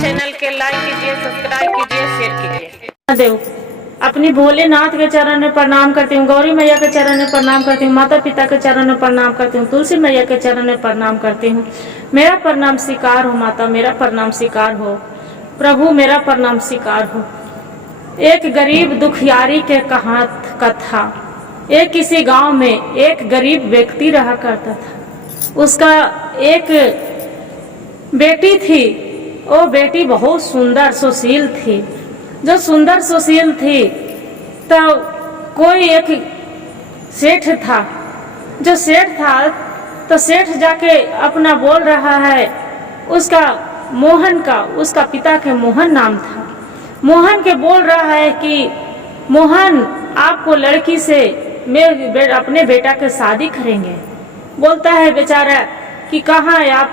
Channel के like कीजिए, subscribe कीजिए, शेयर कीजिए। देव अपनी भोलेनाथ के चरण में प्रणाम करती हूँ, गौरी मैया के चरण में प्रणाम करती हूँ, माता पिता के चरण में प्रणाम करती हूँ, तुलसी मैया के चरण में प्रणाम करती हूँ। मेरा प्रणाम स्वीकार हो माता, मेरा प्रणाम स्वीकार हो प्रभु, मेरा प्रणाम स्वीकार हो। एक गरीब दुखियारी के कथा। एक किसी गांव में एक गरीब व्यक्ति रहा करता था। उसका एक बेटी थी। वो बेटी बहुत सुंदर सुशील थी। जो सुंदर सुशील थी तो कोई एक सेठ था। जो सेठ था तो सेठ जाके अपना बोल रहा है, उसका मोहन का, उसका पिता के मोहन नाम था। मोहन के बोल रहा है कि मोहन आपको लड़की से अपने बेटा के शादी करेंगे। बोलता है बेचारा कि कहाँ है आप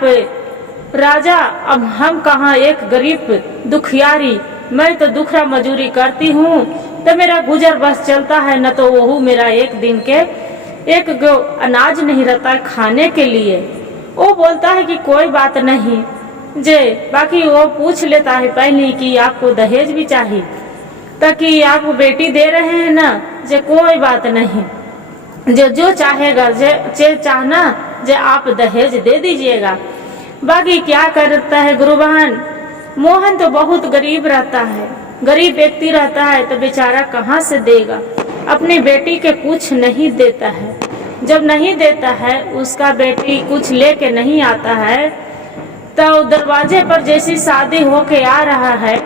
राजा, अब हम कहाँ, एक गरीब दुखियारी, मैं तो दुखरा मजूरी करती हूँ तो मेरा गुजर बस चलता है, न तो वो मेरा एक दिन के एक अनाज नहीं रहता है खाने के लिए। वो बोलता है कि कोई बात नहीं जे, बाकी वो पूछ लेता है पहले कि आपको दहेज भी चाहिए, ताकि आप बेटी दे रहे हैं ना, जे कोई बात नहीं, जो चाहेगा जे चाहना जे आप दहेज दे दीजिएगा। बाकी क्या करता है गुरु बहन, मोहन तो बहुत गरीब रहता है, गरीब व्यक्ति रहता है तो बेचारा कहाँ से देगा, अपनी बेटी के कुछ नहीं देता है। जब नहीं देता है, उसका बेटी कुछ लेके नहीं आता है, तो दरवाजे पर जैसी शादी होके आ रहा है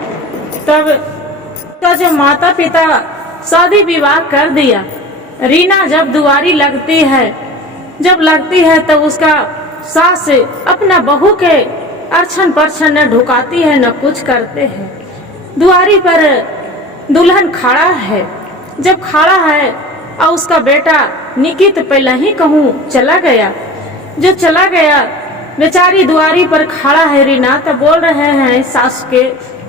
तब तो जो माता पिता शादी विवाह कर दिया। रीना जब दुआरी लगती है, जब लगती है तो उसका सास अपना बहू के अर्छन परछन न ढुकाती है न कुछ करते हैं। दुआरी पर दुल्हन खड़ा है। जब खड़ा है और उसका बेटा निकित पहले ही कहूँ चला गया। जो चला गया, बेचारी दुआरी पर खड़ा है रीना, तो बोल रहे हैं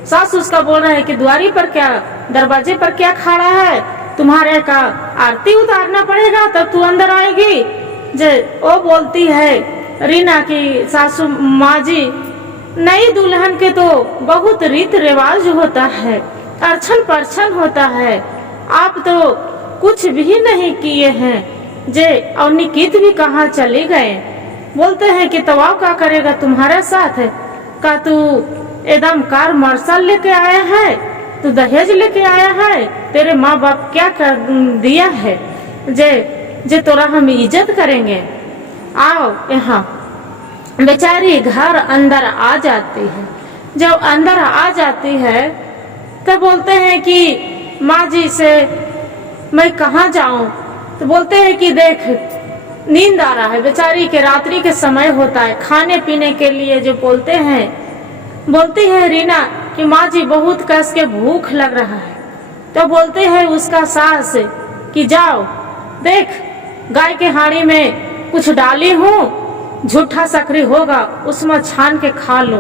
सास उसका बोल रहे हैं कि दुआरी पर क्या, दरवाजे पर क्या खड़ा है, तुम्हारे का आरती उतारना पड़ेगा तब तू अंदर आएगी। जे वो बोलती है रीना की सासू माँ जी, नई दुल्हन के तो बहुत रीत रिवाज होता है, अर्छन परछन होता है, आप तो कुछ भी नहीं किए हैं जे, और निकित भी कहाँ चले गए। बोलते हैं कि तवाव का करेगा तुम्हारा साथ, का तू एकदम कार मार्शल लेके आया है, तू दहेज लेके आया है, तेरे माँ बाप क्या कर दिया है जे तोरा हम इज्जत करेंगे, आओ यहाँ। बेचारी घर अंदर आ जाती है। जब अंदर आ जाती है तो बोलते हैं कि माँ जी से मैं कहाँ जाऊं, तो बोलते हैं कि देख नींद आ रहा है, बेचारी के रात्रि के समय होता है, खाने पीने के लिए जो बोलते हैं। बोलती है रीना कि माँ जी बहुत कस के भूख लग रहा है। तो बोलते हैं उसका सास कि जाओ देख गाय के हाड़ी में कुछ डाली हूँ, झूठा सकरी होगा उसमें छान के खा लो।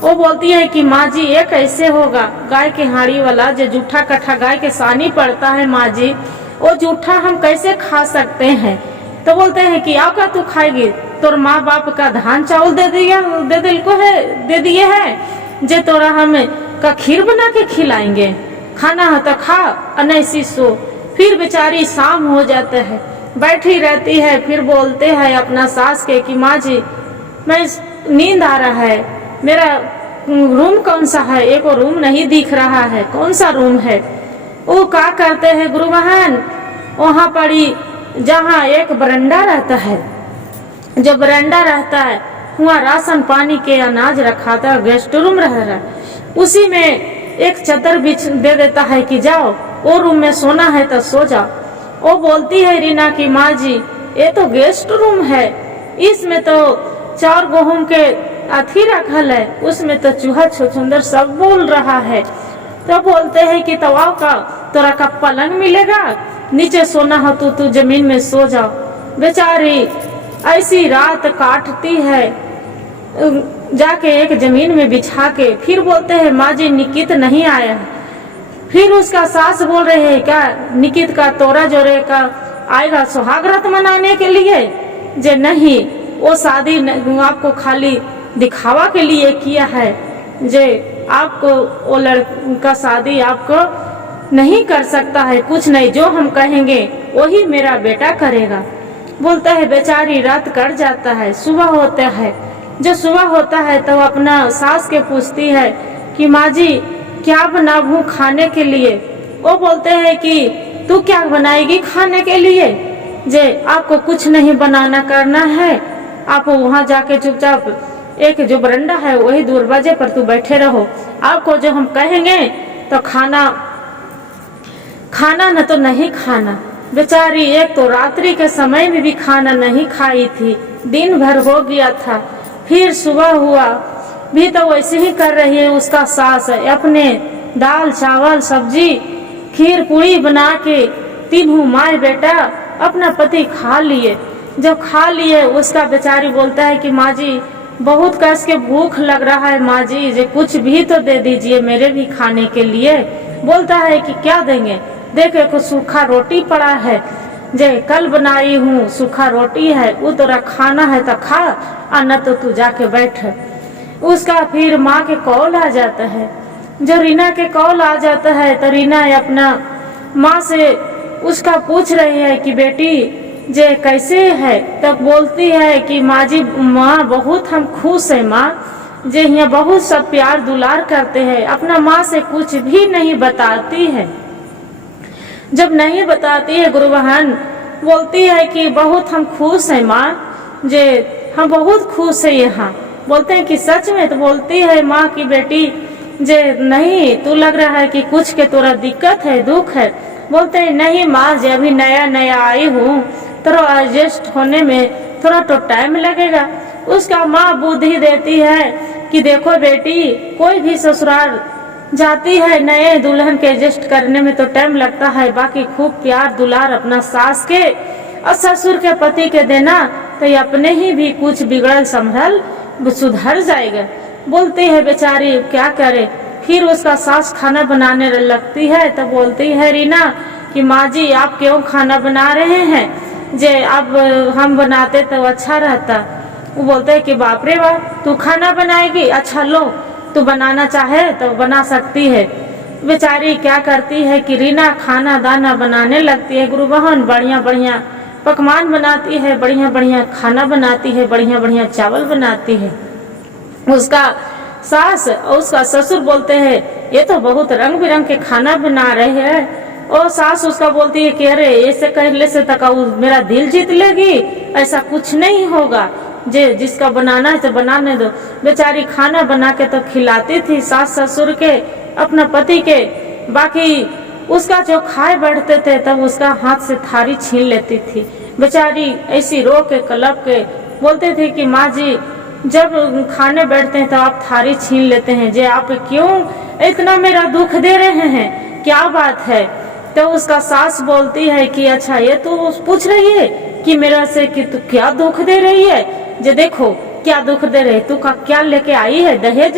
वो बोलती है कि माँ जी ये कैसे होगा, गाय के हाड़ी वाला जो जूठा कट्ठा गाय के सानी पड़ता है माँ जी, वो जूठा हम कैसे खा सकते हैं। तो बोलते हैं कि आओ का तू खाएगी, तोर माँ बाप का धान चावल दे दिए है जे तोरा हम का खीर बना के खिलाएंगे, खाना है तो खा अनैसी सो। फिर बेचारी शाम हो जाता है, बैठी रहती है, फिर बोलते हैं अपना सास के कि माँ जी मैं नींद आ रहा है, मेरा रूम कौन सा है, एक रूम नहीं दिख रहा है, कौन सा रूम है। वो क्या करते हैं गुरु बहन, वहाँ पड़ी जहाँ एक बरंडा रहता है, जो बरंडा रहता है वहाँ राशन पानी के अनाज रखा था, गेस्ट रूम रह रहा है, उसी में एक चादर बिछ दे देता है कि जाओ वो रूम में सोना है तो सो जाओ। वो बोलती है रीना की माँ जी ये तो गेस्ट रूम है, इसमें तो 4 गेहूं के अथी रखल है, उसमें तो चूहा छुछुंदर सब बोल रहा है। तो बोलते हैं कि तवाव का तोरा का पलंग मिलेगा, नीचे सोना हो तो तू जमीन में सो जाओ। बेचारी ऐसी रात काटती है, जाके एक जमीन में बिछा के। फिर बोलते हैं माँ जी निकित नहीं आया है। फिर उसका सास बोल रहे हैं क्या निकित का तोरा जोरे का आएगा सुहाग रात मनाने के लिए, जे नहीं वो शादी आपको खाली दिखावा के लिए किया है। जे आपको वो लड़का शादी आपको नहीं कर सकता है, कुछ नहीं, जो हम कहेंगे वही मेरा बेटा करेगा। बोलता है बेचारी रात कट जाता है, सुबह होता है। जो सुबह होता है तो अपना सास के पूछती है कि माँ जी क्या बनाऊं खाने के लिए। वो बोलते हैं कि तू क्या बनाएगी खाने के लिए, जे आपको कुछ नहीं बनाना करना है, आप वहाँ जाके चुपचाप एक जो बरंडा है वही दरवाजे पर तू बैठे रहो, आपको जो हम कहेंगे तो खाना न तो नहीं खाना। बेचारी एक तो रात्रि के समय में भी खाना नहीं खाई थी, दिन भर हो गया था, फिर सुबह हुआ भी तो वैसे ही कर रही है। उसका सास अपने दाल चावल सब्जी खीर पूरी बना के तीनों माए बेटा अपना पति खा लिए। जब खा लिए उसका बेचारी बोलता है कि माँ जी बहुत कस के भूख लग रहा है, माँ जी जे कुछ भी तो दे दीजिए मेरे भी खाने के लिए। बोलता है कि क्या देंगे, देखे को सूखा रोटी पड़ा है, जे कल बनाई हूँ सूखा रोटी है, वो तोरा खाना है तो खा, और न तो तू जाके बैठ। उसका फिर माँ के कॉल आ जाता है। जो रीना के कॉल आ जाता है तो रीना अपना माँ से उसका पूछ रही है कि बेटी जे कैसे है। तब बोलती है कि माँ जी माँ बहुत हम खुश है माँ, जे यहाँ बहुत सब प्यार दुलार करते हैं। अपना माँ से कुछ भी नहीं बताती है। जब नहीं बताती है गुरु बहन बोलती है कि बहुत हम खुश है माँ, जे हम बहुत खुश है यहाँ। बोलते हैं कि सच में, तो बोलती है माँ की बेटी जे नहीं तू लग रहा है कि कुछ के तोरा दिक्कत है दुख है। बोलते हैं नहीं माँ जे अभी नया नया आई हूँ, थोड़ा एडजस्ट होने में थोड़ा तो टाइम लगेगा। उसका माँ बुद्धि देती है कि देखो बेटी कोई भी ससुराल जाती है नए दुल्हन के एडजस्ट करने में तो टाइम लगता है, बाकी खूब प्यार दुलार अपना सास के और ससुर के पति के देना तो अपने ही भी कुछ बिगड़ल संभल सुधर जाएगा। बोलती है बेचारी क्या करे। फिर उसका सास खाना बनाने लगती है तो बोलती है रीना कि माँ जी आप क्यों खाना बना रहे हैं, जे अब हम बनाते तो अच्छा रहता। वो बोलते है कि बाप रे बाप तू खाना बनाएगी, अच्छा लो तू बनाना चाहे तो बना सकती है। बेचारी क्या करती है कि रीना खाना दाना बनाने लगती है गुरु बहन, बढ़िया बढ़िया पकवान बनाती है, बढ़िया बढ़िया खाना बनाती है, बढ़िया बढ़िया चावल बनाती है। उसका सास और उसका ससुर बोलते हैं ये तो बहुत रंग बिरंग के खाना बना रहे हैं। और सास उसका बोलती है कि अरे ऐसे कहले से तक मेरा दिल जीत लेगी, ऐसा कुछ नहीं होगा, जे जिसका बनाना है तो बनाने दो। बेचारी खाना बना के तो खिलाती थी सास ससुर के अपना पति के, बाकी उसका जो खाए बैठते थे तब उसका हाथ से थारी छीन लेती थी। बेचारी ऐसी रो के कलप के बोलते थे कि माँ जी जब खाने बैठते हैं तो आप थारी छीन लेते हैं, जे आप क्यों इतना मेरा दुख दे रहे हैं, क्या बात है। तो उसका सास बोलती है कि अच्छा ये तू पूछ रही है कि मेरा से कि तू क्या दुख दे रही है, जे देखो क्या दुख दे रहे, तू का क्या लेके आई है, दहेज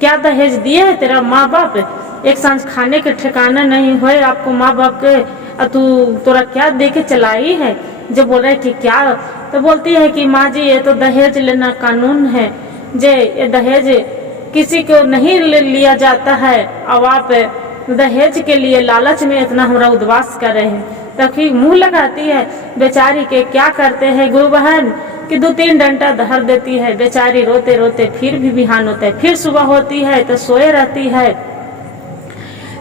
क्या दहेज दिए है तेरा माँ बाप, एक सांझ खाने के ठिकाना नहीं हुए आपको माँ बाप के, तू तोरा क्या दे के चलाई है। जो बोल रहे कि क्या, तो बोलती है कि माँ जी ये तो दहेज लेना कानून है, जे ये दहेज किसी को नहीं लिया जाता है, अब आप दहेज के लिए लालच में इतना हमरा उद्वास कर रहे हैं। तभी मुंह लगाती है बेचारी के। क्या करते हैं गुरु बहन कि 2-3 डंडा धर देती है बेचारी, रोते रोते फिर भी बिहान होता है, फिर सुबह होती है तो सोए रहती है।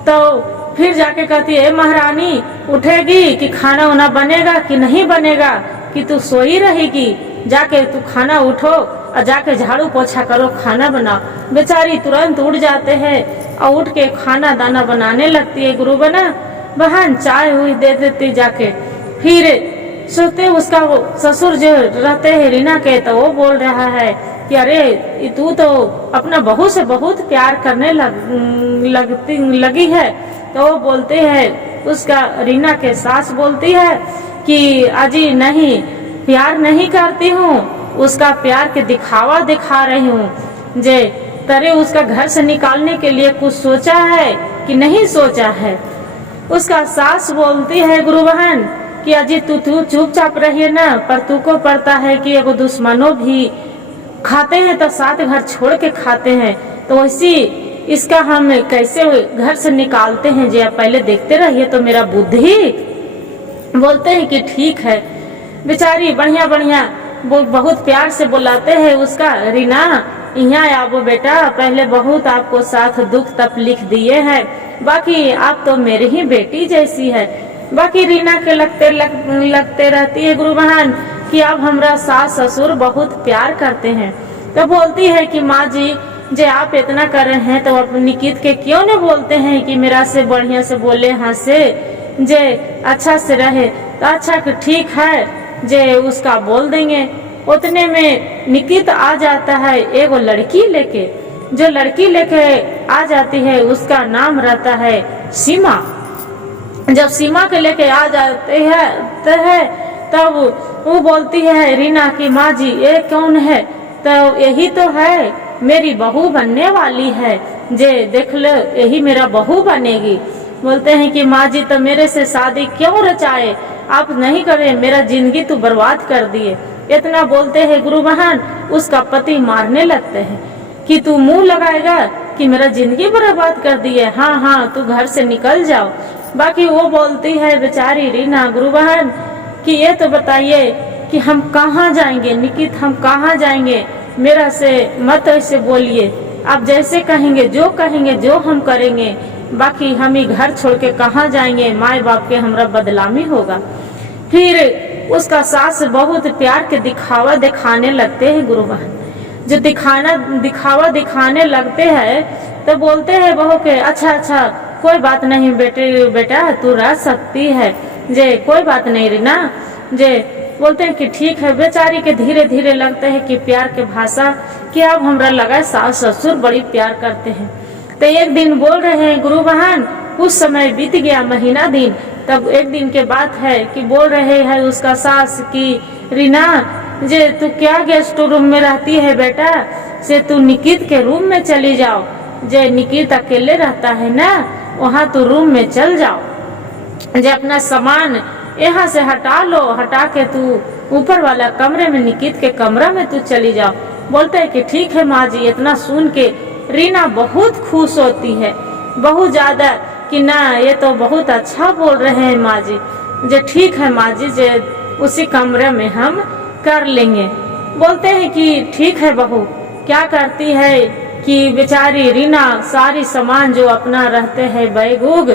तो फिर जाके कहती है महारानी उठेगी कि खाना वाना बनेगा कि नहीं बनेगा, कि तू सोई रहेगी, जाके तू खाना उठो और जाके झाड़ू पोछा करो खाना बनाओ। बेचारी तुरंत उठ जाते हैं और उठ के खाना दाना बनाने लगती है गुरु बहन, चाय हुई दे देती जाके। फिर सोचते उसका वो ससुर जो रहते हैं रीना के, तो वो बोल रहा है कि अरे तू तो अपना बहू से बहुत प्यार करने लगी है। तो वो बोलते हैं उसका रीना के सास बोलती है कि अजी नहीं प्यार नहीं करती हूँ, उसका प्यार के दिखावा दिखा रही हूँ। जे तेरे उसका घर से निकालने के लिए कुछ सोचा है कि नहीं सोचा है। उसका सास बोलती है गुरु बहन कि अजी तू चुपचाप रहिए ना, पर तू को पड़ता है कि एगो दुश्मनों भी खाते हैं तो साथ घर छोड़ के खाते हैं, तो वैसी इसका हम कैसे घर से निकालते हैं जी, आप पहले देखते रहिए तो मेरा बुद्धि। बोलते हैं कि ठीक है। बेचारी बढ़िया बढ़िया वो बहुत प्यार से बुलाते हैं उसका, रीना यहाँ आओ बेटा, पहले बहुत आपको साथ दुख तकलीफ दिए हैं, बाकी आप तो मेरी ही बेटी जैसी है। बाकी रीना के लगते रहती है गुरु बहन कि अब हमरा सास ससुर बहुत प्यार करते हैं। तो बोलती है कि माँ जी जे आप इतना कर रहे हैं तो आप निकित के क्यों नहीं बोलते हैं कि मेरा से बढ़िया से बोले, हंसे, जे अच्छा से रहे। तो अच्छा ठीक है जे उसका बोल देंगे। उतने में निकित आ जाता है एगो लड़की लेके। जो लड़की लेके आ जाती है उसका नाम रहता है सीमा। जब सीमा के लेके आ जाते है तब वो बोलती है रीना की माँ जी ये कौन है? तो यही तो है मेरी बहू बनने वाली है, जे देख लो यही मेरा बहू बनेगी। बोलते हैं कि माँ जी तो मेरे से शादी क्यों रचाए, आप नहीं करे, मेरा जिंदगी तो बर्बाद कर दिए। इतना बोलते हैं गुरु बहन, उसका पति मारने लगते हैं कि तू मुंह लगाएगा कि मेरा जिंदगी बर्बाद कर दिए, हाँ हाँ तू घर से निकल जाओ। बाकी वो बोलती है बेचारी रीना गुरु बहन कि ये तो बताइए कि हम कहाँ जाएंगे, निकित हम कहाँ जाएंगे, मेरा से मत ऐसे बोलिए, आप जैसे कहेंगे जो हम करेंगे, बाकी हम ही घर छोड़ के कहाँ जाएंगे, माए बाप के हमरा बदनामी होगा। फिर उसका सास बहुत प्यार के दिखावा दिखाने लगते हैं गुरु बहन। जो दिखावा दिखाने लगते हैं तो बोलते हैं बहू के अच्छा कोई बात नहीं बेटा तू रह सकती है, जे कोई बात नहीं रीना, जे बोलते हैं कि ठीक है। बेचारी के धीरे धीरे लगता है कि प्यार के भाषा कि अब हमरा लगा सास ससुर बड़ी प्यार करते हैं। तो एक दिन बोल रहे हैं गुरु बहन, कुछ समय बीत गया महीना दिन, तब एक दिन के बात है कि बोल रहे हैं उसका सास की रीना जे तू क्या गेस्ट रूम में रहती है बेटा, से तू निकित के रूम में चली जाओ, जे निकित अकेले रहता है ना, वहाँ तू रूम में चल जाओ, जे अपना सामान यहाँ से हटा लो, हटा के तू ऊपर वाला कमरे में निकित के कमरा में तू चली जाओ। बोलते है कि ठीक है माँ जी। इतना सुन के रीना बहुत खुश होती है, बहुत ज्यादा, कि ना ये तो बहुत अच्छा बोल रहे हैं माँ जी, जे ठीक है माँ जी, जे उसी कमरे में हम कर लेंगे। बोलते हैं कि ठीक है बहू। क्या करती है कि बेचारी रीना सारी सामान जो अपना रहते हैं बैग उग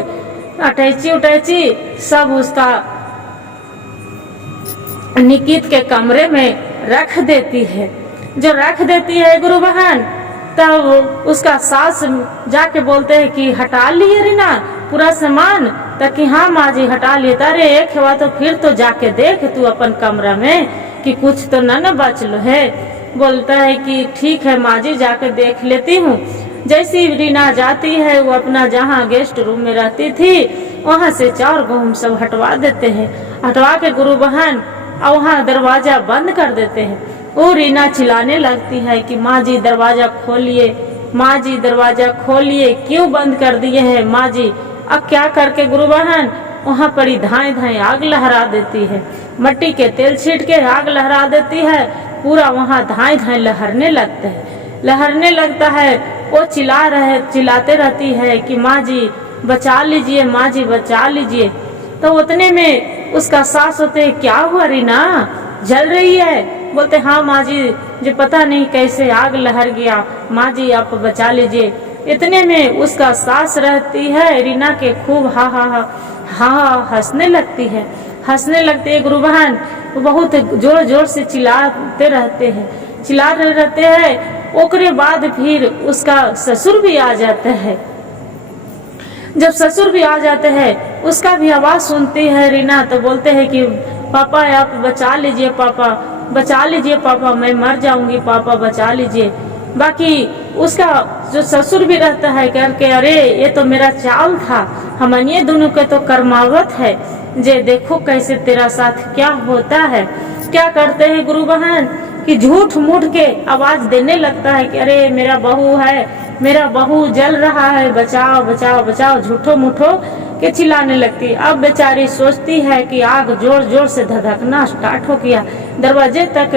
अटैची सब उसका निकित के कमरे में रख देती है। जो रख देती है गुरु बहन, तब उसका सास जाके बोलते हैं कि हटा लिए रीना पूरा सामान, ताकि हाँ माँ जी हटा लिए। अरे एक हुआ तो फिर तो जाके देख तू अपन कमरा में कि कुछ तो न बचल है। बोलता है कि ठीक है माँ जी जाके देख लेती हूँ। जैसी रीना जाती है वो अपना जहाँ गेस्ट रूम में रहती थी वहाँ से 4 गहूम सब हटवा देते हैं। हटवा के गुरु बहन और वहाँ दरवाजा बंद कर देते हैं। वो रीना चिल्लाने लगती है कि माँ जी दरवाजा खोलिए, माँ जी दरवाजा खोलिए, क्यों बंद कर दिए हैं माँ जी। अब क्या करके गुरु बहन वहाँ पर ही धाए आग लहरा देती है, मट्टी के तेल छीट के आग लहरा देती है। पूरा वहाँ धाए लहरने लगता है। वो चिल्लाते रहती है कि माँ जी बचा लीजिए, माँ जी बचा लीजिए। तो उतने में उसका सास होते क्या हुआ रीना जल रही है? बोलते हाँ माँ जी, जो पता नहीं कैसे आग लहर गया, माँ जी आप बचा लीजिए। इतने में उसका सास रहती है रीना के खूब हा हंसने लगती है गुरु बहन। बहुत जोर जोर से चिल्लाते रहते हैं। ओकरे बाद फिर उसका ससुर भी आ जाता है। जब ससुर भी आ जाते हैं उसका भी आवाज सुनती है रीना, तो बोलते हैं कि पापा आप बचा लीजिए, पापा मैं मर जाऊंगी, पापा बचा लीजिए। बाकी उसका जो ससुर भी रहता है करके अरे ये तो मेरा चाल था, हम ये दोनों के तो कर्मावत है, जे देखो कैसे तेरा साथ क्या होता है। क्या करते हैं गुरु बहन कि झूठ मूठ के आवाज देने लगता है कि अरे मेरा बहू है, मेरा बहू जल रहा है, बचाओ बचाओ बचाओ, झूठो मूठो के चिल्लाने लगती। अब बेचारी सोचती है कि आग जोर जोर से धधकना स्टार्ट हो गया, दरवाजे तक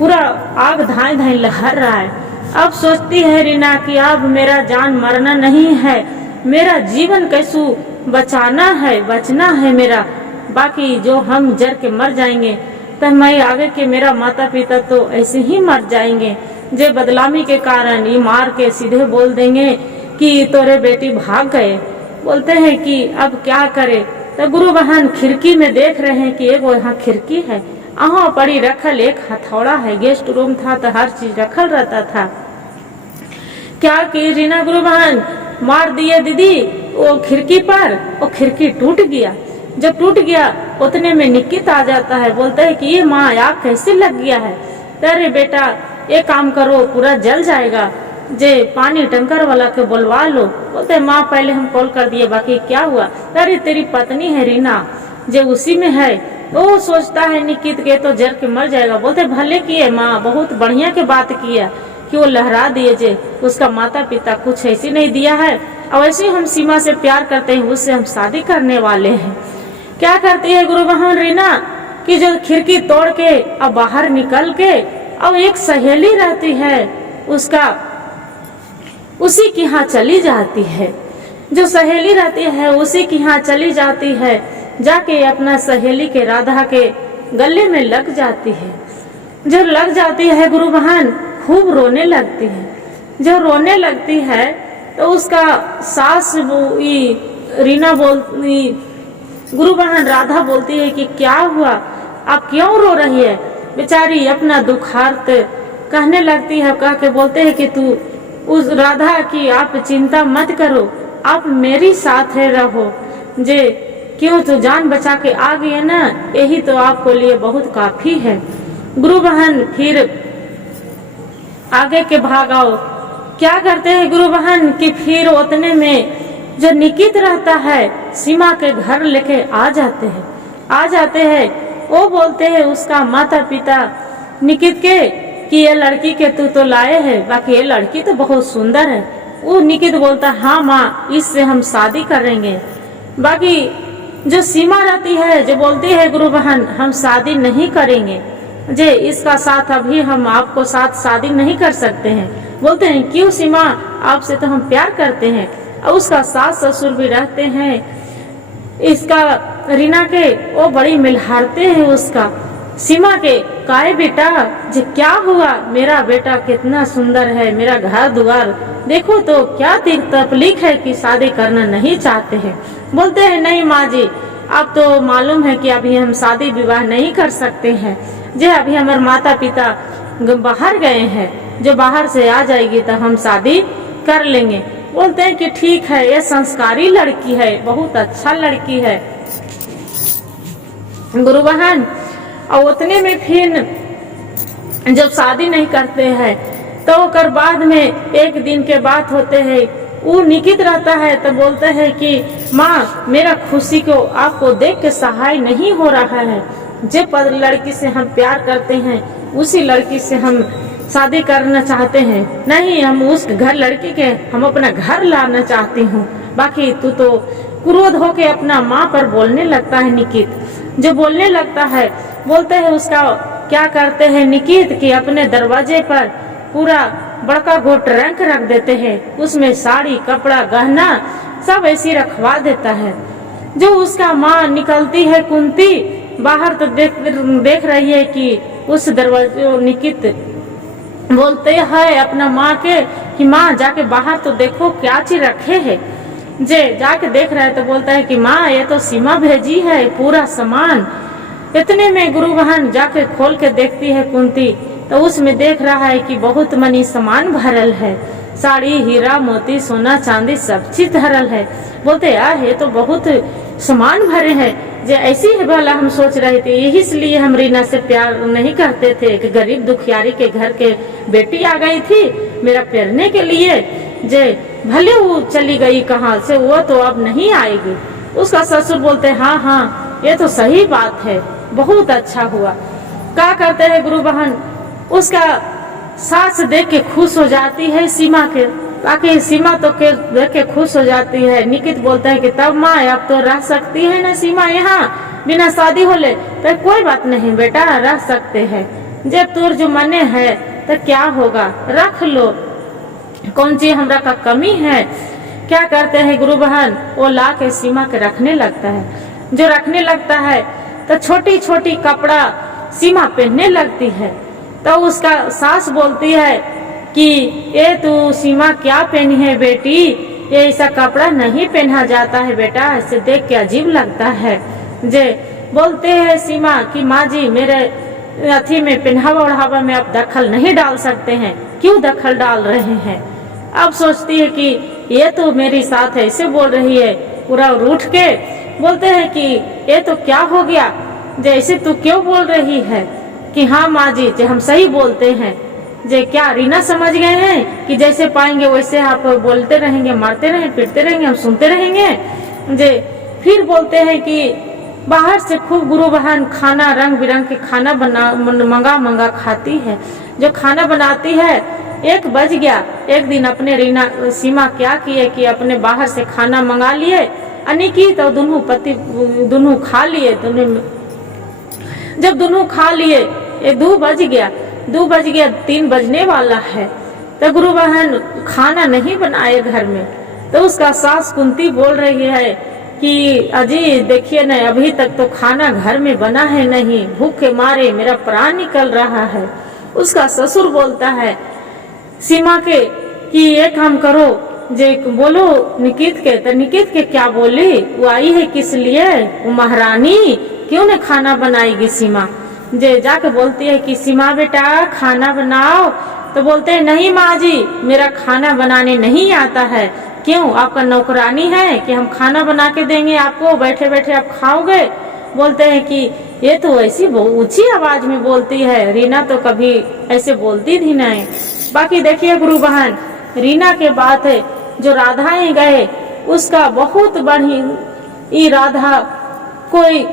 पूरा आग धाए धाए लहर रहा है। अब सोचती है रीना कि अब मेरा जान मरना नहीं है, मेरा जीवन कैसे बचाना है, बचना है मेरा। बाकी जो हम जर के मर जाएंगे तो मैं आगे के मेरा माता पिता तो ऐसे ही मर जाएंगे। जे बदलामी के कारण ये मार के सीधे बोल देंगे कि तोरे बेटी भाग गए। बोलते हैं कि अब क्या करे। तो गुरु बहन खिड़की में देख रहे हैं कि एक यहाँ खिड़की है, अहाँ पड़ी रखल एक हथौड़ा है। गेस्ट रूम था तो हर चीज रखल रहता था। क्या की रीना गुरु बहन मार दिए दीदी वो खिड़की पर, वो खिड़की टूट गया। जब टूट गया उतने में निकित आ जाता है। बोलता है कि ये माँ आग कैसे लग गया है। अरे बेटा एक काम करो, पूरा जल जाएगा, जे पानी टंकर वाला के बुलवा लो। बोलते माँ पहले हम कॉल कर दिए, बाकी क्या हुआ। अरे तेरी पत्नी है रीना, जे उसी में है। वो सोचता है निकित के तो जल के मर जाएगा। बोलते भले किए माँ, बहुत बढ़िया के बात किया कि वो लहरा दिए, जे उसका माता पिता कुछ ऐसी नहीं दिया है। और वैसे हम सीमा से प्यार करते हैं, उससे हम शादी करने वाले हैं। क्या करती है गुरु बहन रीना कि जो खिड़की तोड़ के अब बाहर निकल के अब एक सहेली रहती है उसका, उसी के यहाँ चली जाती है। जो सहेली रहती है उसी के यहाँ चली जाती है, जाके अपना सहेली के राधा के गले में लग जाती है। जब लग जाती है गुरु बहन खूब रोने लगती है। जब रोने लगती है तो उसका सास रीना बोलती, गुरु बहन राधा बोलती है कि क्या हुआ, आप क्यों रो रही है। बेचारी अपना दुखार्त कहने लगती है। कह के बोलते हैं कि तू उस राधा की आप चिंता मत करो, आप मेरी साथ है रहो। जे क्यों तो जान बचा के आ गए ना, यही तो आपको लिए बहुत काफी है। गुरु बहन फिर आगे के भागाओ क्या करते हैं गुरु बहन कि फिर उतने में जो निकित रहता है सीमा के घर लेके आ जाते हैं। वो बोलते हैं उसका माता पिता निकित के कि ये लड़की के तू तो लाए है, बाकी ये लड़की तो बहुत सुंदर है। वो निकित बोलता हाँ माँ, इससे हम शादी करेंगे। बाकी जो सीमा रहती है जो बोलती है गुरु बहन हम शादी नहीं करेंगे, जे इसका साथ अभी हम आपको साथ शादी नहीं कर सकते हैं। बोलते हैं क्यों सीमा, आपसे तो हम प्यार करते हैं। और उसका सास ससुर भी रहते हैं इसका रीना के, वो बड़ी मिलहारते हैं उसका सीमा के। काय बेटा जे क्या हुआ, मेरा बेटा कितना सुंदर है, मेरा घर द्वार देखो तो क्या तकलीफ है कि शादी करना नहीं चाहते हैं। बोलते हैं नहीं माँ जी, आप तो मालूम है कि अभी हम शादी विवाह नहीं कर सकते हैं, जे अभी हमारे माता पिता बाहर गए हैं, जो बाहर से आ जाएगी तो हम शादी कर लेंगे। बोलते हैं कि ठीक है, ये संस्कारी लड़की है, बहुत अच्छा लड़की है गुरु बहन। और उतने में फिर जब शादी नहीं करते हैं तो कर बाद में एक दिन के बात होते हैं, वो निकित रहता है तो बोलते हैं कि माँ मेरा खुशी को आपको देख के सहाय नहीं हो रहा है। जिस लड़की से हम प्यार करते हैं उसी लड़की से हम शादी करना चाहते हैं। नहीं, हम उस घर लड़की के हम अपना घर लाना चाहती हूँ। बाकी तू तो क्रोध होके अपना माँ पर बोलने लगता है निकित। जो बोलने लगता है बोलते हैं उसका क्या करते हैं निकित कि अपने दरवाजे पर पूरा बड़का गोट रंग रख देते हैं, उसमें साड़ी कपड़ा गहना सब ऐसी रखवा देता है। जो उसका माँ निकलती है कुंती बाहर तो देख रही है कि उस दरवाजे निकित बोलते हैं अपना माँ के कि माँ जाके बाहर तो देखो क्या चीज रखे है। जे जाके देख रहा है तो बोलता है कि माँ ये तो सीमा भेजी है पूरा सामान। इतने में गुरु बहन जाके खोल के देखती है कुंती तो उसमें देख रहा है कि बहुत मनी सामान भरल है, साड़ी हीरा मोती सोना चांदी सब चीज धरल है। बोलते यार ये तो बहुत सामान भरे हैं। जे ऐसी है भला हम सोच रहे थे, यही इसलिए हम रीना से प्यार नहीं करते थे कि गरीब दुखियारी के घर के बेटी आ गई थी मेरा प्यारने के लिए। जे भले वो चली गई कहाँ से, वो तो अब नहीं आएगी। उसका ससुर बोलते हाँ हाँ ये तो सही बात है, बहुत अच्छा हुआ। क्या करते हैं गुरु बहन, उसका सास देख के खुश हो जाती है सीमा के। बाकी सीमा तो के देख के खुश हो जाती है। निकित बोलता है कि तब माँ अब तो रह सकती है ना सीमा यहाँ बिना शादी हो ले। तो कोई बात नहीं बेटा रह सकते हैं, जब तोर जो मने है तो क्या होगा, रख लो, कौन चीज हमरा का कमी है। क्या करते हैं गुरु बहन, वो ला के सीमा के रखने लगता है। जो रखने लगता है तो छोटी छोटी कपड़ा सीमा पहनने लगती है। तो उसका सास बोलती है कि ये तू सीमा क्या पहनी है बेटी, ये ऐसा कपड़ा नहीं पहना जाता है बेटा, ऐसे देख के अजीब लगता है। जे बोलते हैं सीमा कि माँ जी मेरे अथी में पहनावा ओढ़ावा में आप दखल नहीं डाल सकते हैं, क्यों दखल डाल रहे हैं। अब सोचती है कि ये तो मेरी साथ ऐसे बोल रही है, पूरा रूठ के बोलते हैं कि ये तो क्या हो गया, जैसे तू क्यों बोल रही है कि हाँ माँ जी जे हम सही बोलते हैं। जे क्या रीना समझ गए हैं कि जैसे पाएंगे वैसे आप बोलते रहेंगे, मारते रहेंगे, पीटते रहेंगे, हम सुनते रहेंगे। जे फिर बोलते हैं कि बाहर से खूब गुरु बहन खाना रंग बिरंग के खाना बना मंगा खाती है। जो खाना बनाती है 1 बज गया। एक दिन अपने रीना सीमा क्या किए कि अपने बाहर से खाना मंगा लिए अनिकी, तो दोनों पति दोनों खा लिए। जब दोनों खा लिए 2 बज गया, 3 बजने वाला है। तो गुरु बहन खाना नहीं बनाए घर में। तो उसका सास कुंती बोल रही है कि अजी देखिए न, अभी तक तो खाना घर में बना है नहीं, भूख के मारे मेरा प्राण निकल रहा है। उसका ससुर बोलता है सीमा के कि ये काम करो, जे बोलो निकित के। तो निकित के क्या बोली, वो आई है किस लिए, वो महारानी क्यों न खाना बनाएगी सीमा। जे जाके बोलती है कि सीमा बेटा खाना बनाओ। तो बोलते हैं नहीं माँ जी मेरा खाना बनाने नहीं आता है। क्यों, आपका नौकरानी है कि हम खाना बना के देंगे आपको, बैठे बैठे आप खाओगे। बोलते हैं कि ये तो ऐसी ऊंची आवाज में बोलती है, रीना तो कभी ऐसे बोलती थी नहीं। बाकी देखिए गुरु बहन, रीना के बात है जो राधाएं गए उसका बहुत बढ़ी राधा कोई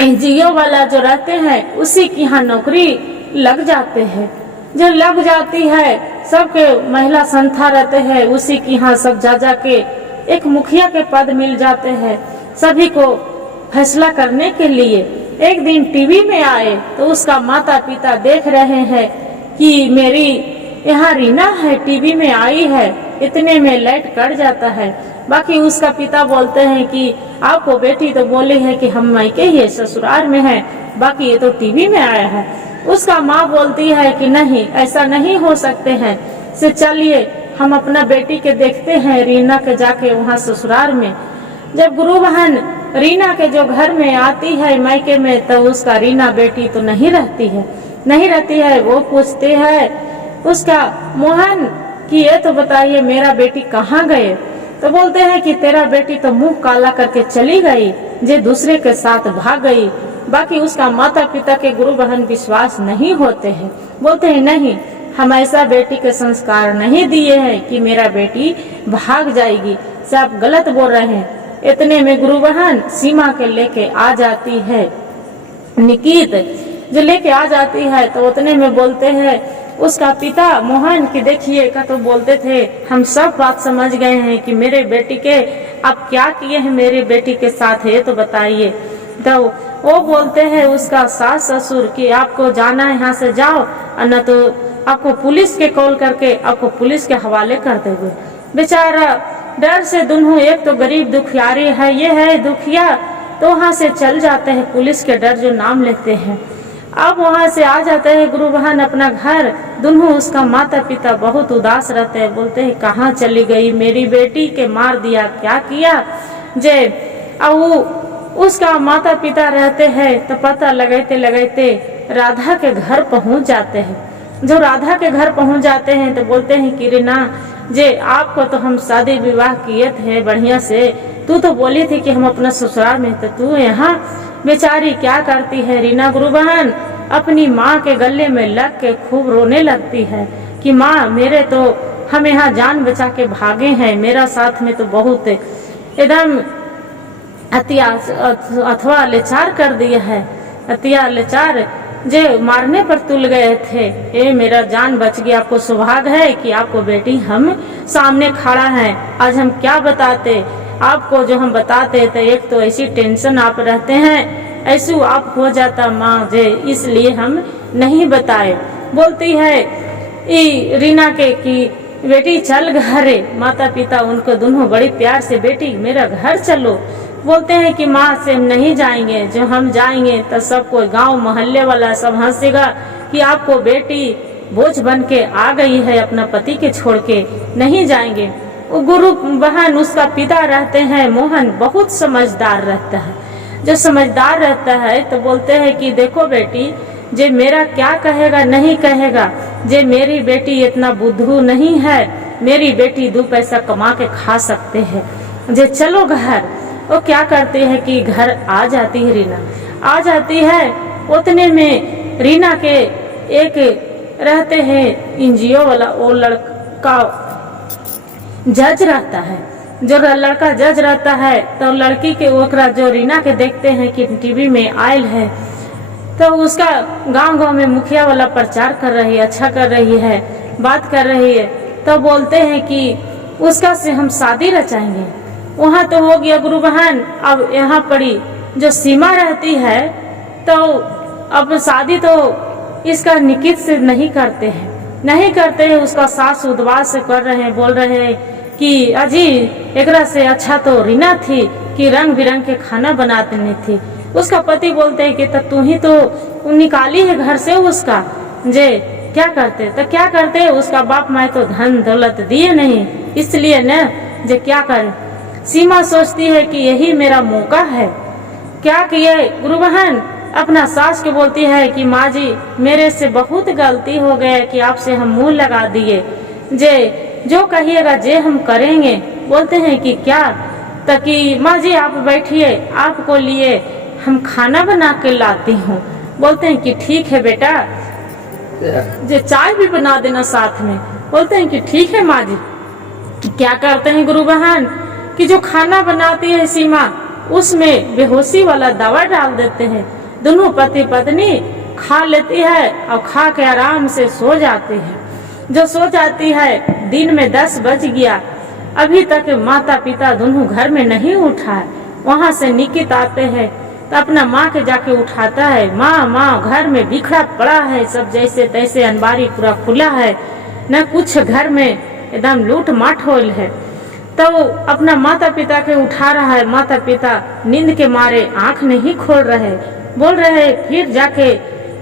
एनजीओ वाला जो रहते हैं उसी की यहाँ नौकरी लग जाते हैं। जब लग जाती है सबके महिला संस्था रहते हैं उसी की यहाँ सब जा के एक मुखिया के पद मिल जाते हैं सभी को फैसला करने के लिए। एक दिन टीवी में आए तो उसका माता पिता देख रहे हैं कि मेरी यहाँ रीना है टीवी में आई है, इतने में लाइट कट जाता है। बाकी उसका पिता बोलते हैं कि आपको बेटी तो बोली है कि हम मायके ही ससुराल में है, बाकी ये तो टीवी में आया है। उसका माँ बोलती है कि नहीं ऐसा नहीं हो सकते हैं, से चलिए हम अपना बेटी के देखते हैं रीना के जाके वहाँ ससुराल में। जब गुरु बहन रीना के जो घर में आती है मायके में तो उसका रीना बेटी तो नहीं रहती है। वो पूछते हैं उसका मोहन कि ये तो बताइए मेरा बेटी कहाँ गए। तो बोलते हैं कि तेरा बेटी तो मुंह काला करके चली गई, जे दूसरे के साथ भाग गई। बाकी उसका माता पिता के गुरु बहन विश्वास नहीं होते हैं, बोलते हैं नहीं हम ऐसा बेटी के संस्कार नहीं दिए हैं कि मेरा बेटी भाग जाएगी, से आप गलत बोल रहे हैं। इतने में गुरु बहन सीमा के लेके आ जाती है निकित, जो लेके आ जाती है तो उतने में बोलते हैं उसका पिता मोहन की देखिए का तो बोलते थे हम सब बात समझ गए हैं कि मेरे बेटी के आप क्या किए हैं मेरे बेटी के साथ है तो बताइए। तो वो बोलते हैं उसका सास ससुर कि आपको जाना है यहाँ से जाओ, न तो आपको पुलिस के कॉल करके आपको पुलिस के हवाले कर देंगे। बेचारा डर से दोनों, एक तो गरीब दुखियारी है, ये है दुखिया, तो वहाँ से चल जाते हैं पुलिस के डर जो नाम लेते हैं। अब वहाँ से आ जाते हैं गुरु बहन अपना घर, दोनों उसका माता पिता बहुत उदास रहते हैं, बोलते हैं कहाँ चली गई मेरी बेटी के, मार दिया क्या किया जे। अब उसका माता पिता रहते हैं तो पता लगाते राधा के घर पहुँच जाते हैं। जो राधा के घर पहुँच जाते हैं तो बोलते हैं कि रीना जे आपको तो हम शादी विवाह किए थे बढ़िया से, तू तो बोली थी कि हम अपना ससुराल में, तो तू यहाँ बेचारी क्या करती है। रीना गुरु बहन अपनी माँ के गले में लग के खूब रोने लगती है कि माँ मेरे तो हम यहाँ जान बचा के भागे हैं, मेरा साथ में तो बहुत एकदम अथवा लेचार कर दिया है, अतिया लेचार जे मारने पर तुल गए थे। ये मेरा जान बच गया, आपको सौभाग्य है कि आपको बेटी हम सामने खड़ा है। आज हम क्या बताते आपको, जो हम बताते तो एक तो ऐसी टेंशन आप रहते हैं ऐसू आप हो जाता माँ जे, इसलिए हम नहीं बताए। बोलती है रीना के कि बेटी चल घरे। माता पिता उनको दोनों बड़ी प्यार से बेटी मेरा घर चलो। बोलते हैं कि माँ से हम नहीं जाएंगे, जो हम जाएंगे तो सब कोई गांव मोहल्ले वाला सब हंसेगा कि आपको बेटी बोझ बन के आ गई है अपना पति के छोड़ के, नहीं जाएंगे। वो गुरु बहन उसका पिता रहते हैं मोहन, बहुत समझदार रहता है। जो समझदार रहता है तो बोलते हैं कि देखो बेटी, जे मेरा क्या कहेगा नहीं कहेगा, जे मेरी बेटी इतना बुद्धू नहीं है, मेरी बेटी 2 पैसा कमा के खा सकते हैं, जे चलो घर। वो क्या करते हैं कि घर आ जाती है रीना, आ जाती है। उतने में रीना के एक रहते हैं एनजीओ वाला, वो लड़का जज रहता है। जो लड़का जज रहता है तो लड़की के ओकरा जो रीना के देखते हैं कि टीवी में आयल है, तो उसका गांव-गांव में मुखिया वाला प्रचार कर रही है, अच्छा कर रही है, बात कर रही है। तो बोलते हैं कि उसका से हम शादी रचाएंगे। वहाँ तो हो गया गुरु बहन। अब यहाँ पड़ी जो सीमा रहती है, तो अब शादी तो इसका निकित से नहीं करते हैं, नहीं करते हैं। उसका सास उद्वास से कर रहे हैं, बोल रहे हैं कि अजी एकरा से अच्छा तो रीना थी कि रंग बिरंग के खाना बनाते नहीं थी। उसका पति बोलते हैं कि तू ही तो निकाली है घर से उसका, जे क्या करते तो क्या करते। उसका बाप माँ तो धन दौलत दिए नहीं, इसलिए न जे क्या करे। सीमा सोचती है कि यही मेरा मौका है। क्या किए गुरु बहन, अपना सास के बोलती है कि माँ जी मेरे से बहुत गलती हो गया कि आपसे हम मुंह लगा दिए, जे जो कहिएगा जे हम करेंगे। बोलते हैं कि क्या, ताकि माँ जी आप बैठिए, आपको लिए हम खाना बना के लाती हूँ। बोलते हैं कि ठीक है बेटा, जे चाय भी बना देना साथ में। बोलते हैं कि ठीक है माँ जी। क्या करते हैं गुरु बहन कि जो खाना बनाती है सीमा, उसमें बेहोशी वाला दवा डाल देते हैं। दोनों पति पत्नी खा लेती है और खा के आराम से सो जाती है। जो सो जाती है, दिन में 10 बज गया, अभी तक माता पिता दोनों घर में नहीं उठा है। वहाँ से निकित आते हैं तो अपना माँ के जाके उठाता है। माँ माँ घर में बिखरा पड़ा है, सब जैसे तैसे, अनबारी पूरा खुला है, न कुछ घर में एकदम लूट माट होल है। तो अपना माता पिता के उठा रहा है। माता पिता नींद के मारे आंख नहीं खोल रहे, बोल रहे। फिर जाके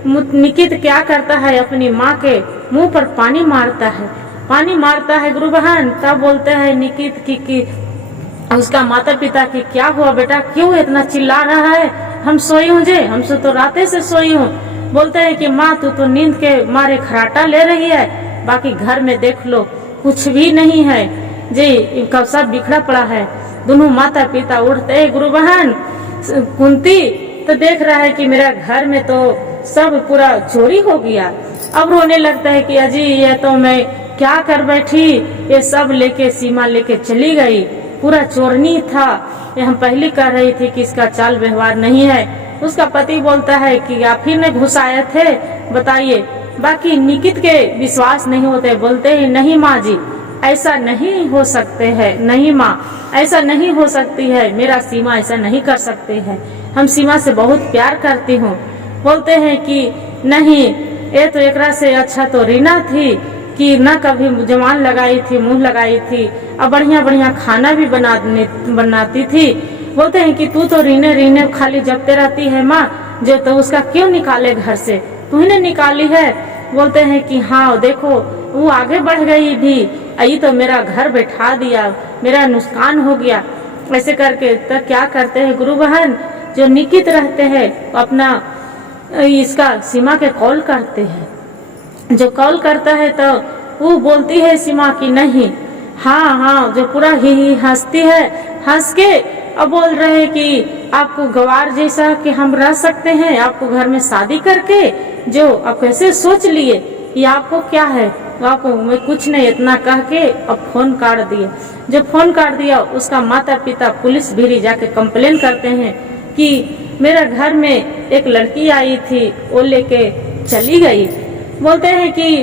निकित क्या करता है, अपनी माँ के मुंह पर पानी मारता है, पानी मारता है गुरु बहन। तब बोलते हैं निकित की उसका माता पिता की क्या हुआ बेटा, क्यों इतना चिल्ला रहा है, हम सोई हूँ जे, हमसे तो राते से सोई हूँ। बोलते हैं कि माँ तू तो नींद के मारे खराटा ले रही है, बाकी घर में देख लो कुछ भी नहीं है जी, इनका सब बिखरा पड़ा है। दोनों माता पिता उठते गुरु बहन। कुंती तो देख रहा है कि मेरा घर में तो सब पूरा चोरी हो गया। अब रोने लगता है कि अजी ये तो मैं क्या कर बैठी, ये सब लेके सीमा लेके चली गई, पूरा चोरनी था। ये हम पहले कह रही थी कि इसका चाल व्यवहार नहीं है। उसका पति बोलता है कि आप ही ने घुसाए थे, बताइए। बाकी निकित के विश्वास नहीं होते, बोलते हैं नहीं माँ जी ऐसा नहीं हो सकते है, नहीं माँ ऐसा नहीं हो सकती है, मेरा सीमा ऐसा नहीं कर सकती है, हम सीमा से बहुत प्यार करती हूँ। बोलते हैं कि नहीं, ये तो एकरा से अच्छा तो रीना थी कि न कभी जवान लगाई थी, मुंह लगाई थी, और बढ़िया बढ़िया खाना भी बनाती थी। बोलते हैं कि तू तो रीने रीने खाली जपते रहती है माँ, जो तो उसका क्यों निकाले घर से, तू ही ने निकाली है। बोलते हैं कि हाँ देखो वो आगे बढ़ गई भी, ये तो मेरा घर बैठा दिया, मेरा नुकसान हो गया। ऐसे करके तो क्या करते हैं गुरु बहन, जो निकित रहते हैं अपना इसका सीमा के कॉल करते हैं। जो कॉल करता है तो वो बोलती है सीमा की नहीं, हाँ हाँ, जो पूरा ही हंसती है, हंस के अब बोल रहे हैं कि आपको गवार जैसा कि हम रह सकते हैं, आपको घर में शादी करके, जो आप कैसे सोच लिए, ये आपको क्या है, आपको मैं कुछ नहीं, इतना कह के अब फोन काट दिया। जो फोन काट दिया उसका माता पिता पुलिस भी जाके कंप्लेन करते हैं कि मेरा घर में एक लड़की आई थी, वो लेके चली गई। बोलते हैं कि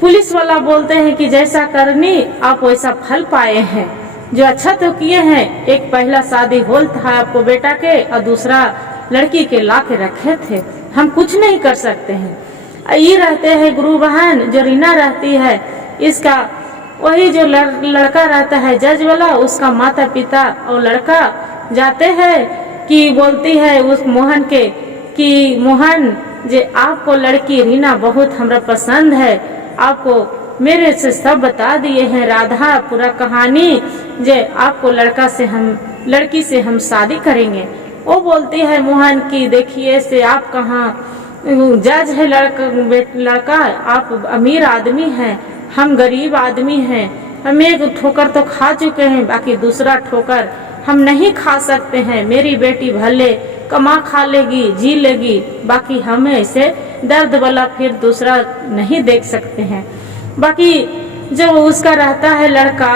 पुलिस वाला बोलते हैं कि जैसा करनी आप वैसा फल पाए हैं, जो अच्छा तो किए हैं। एक पहला शादी होल था आपको बेटा के, और दूसरा लड़की के ला के रखे थे, हम कुछ नहीं कर सकते हैं। ये रहते हैं गुरु बहन, जो रीना रहती है इसका वही जो लड़का रहता है जज वाला, उसका माता पिता और लड़का जाते हैं कि बोलती है उस मोहन के कि मोहन जे आपको लड़की रीना बहुत हमरा पसंद है, आपको मेरे से सब बता दिए हैं राधा पूरा कहानी, जे आपको लड़की से हम शादी करेंगे। वो बोलती है मोहन की देखिए से आप कहाँ जज है लड़का आप अमीर आदमी हैं, हम गरीब आदमी हैं, हम एक ठोकर तो खा चुके हैं, बाकी दूसरा ठोकर हम नहीं खा सकते हैं। मेरी बेटी भले कमा खा लेगी जी लेगी, बाकी हम ऐसे दर्द वाला फिर दूसरा नहीं देख सकते हैं। बाकी जो उसका रहता है लड़का,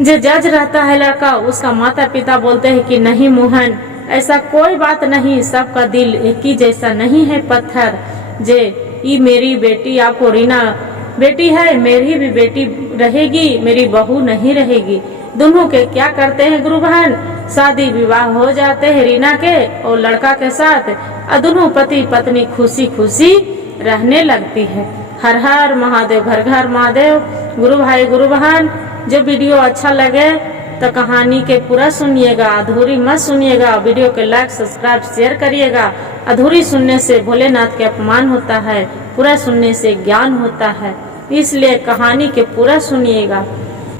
जो जज रहता है लड़का, उसका माता पिता बोलते हैं कि नहीं मोहन ऐसा कोई बात नहीं, सबका दिल एक ही जैसा नहीं है पत्थर, जे ये मेरी बेटी आपको रीना बेटी है, मेरी भी बेटी रहेगी, मेरी बहू नहीं रहेगी। दोनों के क्या करते हैं गुरु बहन, शादी विवाह हो जाते हैं रीना के और लड़का के साथ, और दोनों पति पत्नी खुशी खुशी रहने लगती है। हर हर महादेव, घर घर महादेव। गुरु भाई गुरु बहन, जो वीडियो अच्छा लगे तो कहानी के पूरा सुनिएगा, अधूरी मत सुनिएगा। वीडियो के लाइक सब्सक्राइब शेयर करिएगा। अधूरी सुनने से भोलेनाथ के अपमान होता है, पूरा सुनने से ज्ञान होता है, इसलिए कहानी के पूरा सुनिएगा।